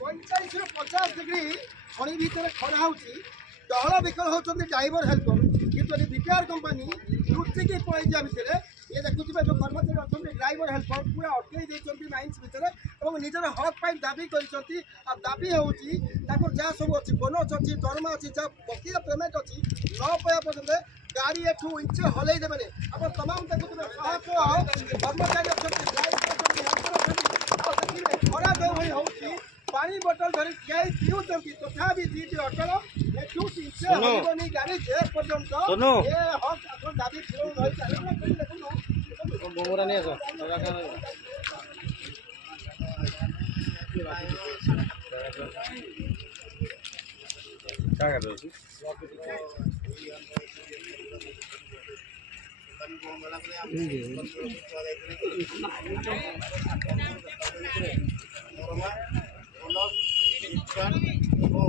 45 ରୁ 50 डिग्री खଣି भितर खरा होची दहल विकल होचंती ड्राइवर हेल्पर किंतु बीपीआर कंपनी लुचिकी पळै जा भितर ये देखुथिबे जो कर्मचारी अछंती ड्राइवर हेल्पर पूरा अटकै देइचंती माइंस भितर एवं निजर हक पाई दाबी करिसंती आ दाबी होउची ताको जा सब अछि बोनस अछि दरमा अछि जा बकिया पेमेंट अछि न पाया पर्यंत गाड़ी एठू इंचे हलै देबे अब तमाम देखुथिबे कर्मचारी अछंती ड्राइवर अछंती हेल्पर अछंती खरा जो होई होउची पानी बोतल धरी क्या पीउछंती तथापि दीदी अटल एठू इंचे हलबनी गाड़ी जे पर्यंत ए हक अपन दाबी पूर्ण होई चालू देखुनो बोमरा नहीं है क्या कर रहे हो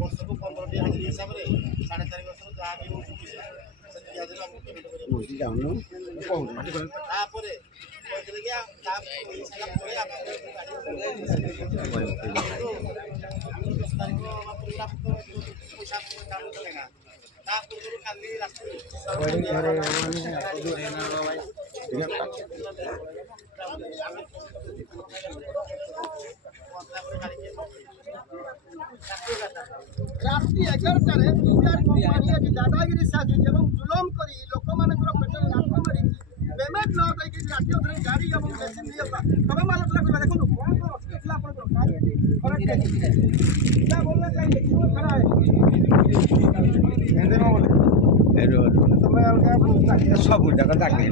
वर्ष को 15 हिसाब से 4.5 वर्ष जहाँ भी रात्रि 11 बीपीआर कंपनी दादागिरी साजी एवं जुलम करी लोक मानकर पेटर लाभ मारी पेमेंट न दैकि राति अधरे गाड़ी एवं मेसिन दियता तब आलोचना करबा देखो कोन कोन असला आपन गाड़ी फरक क्या बोलना चाहिए क्यों खड़ा है हिंदी में बोले हेलो समय अलगा सब जगह जाके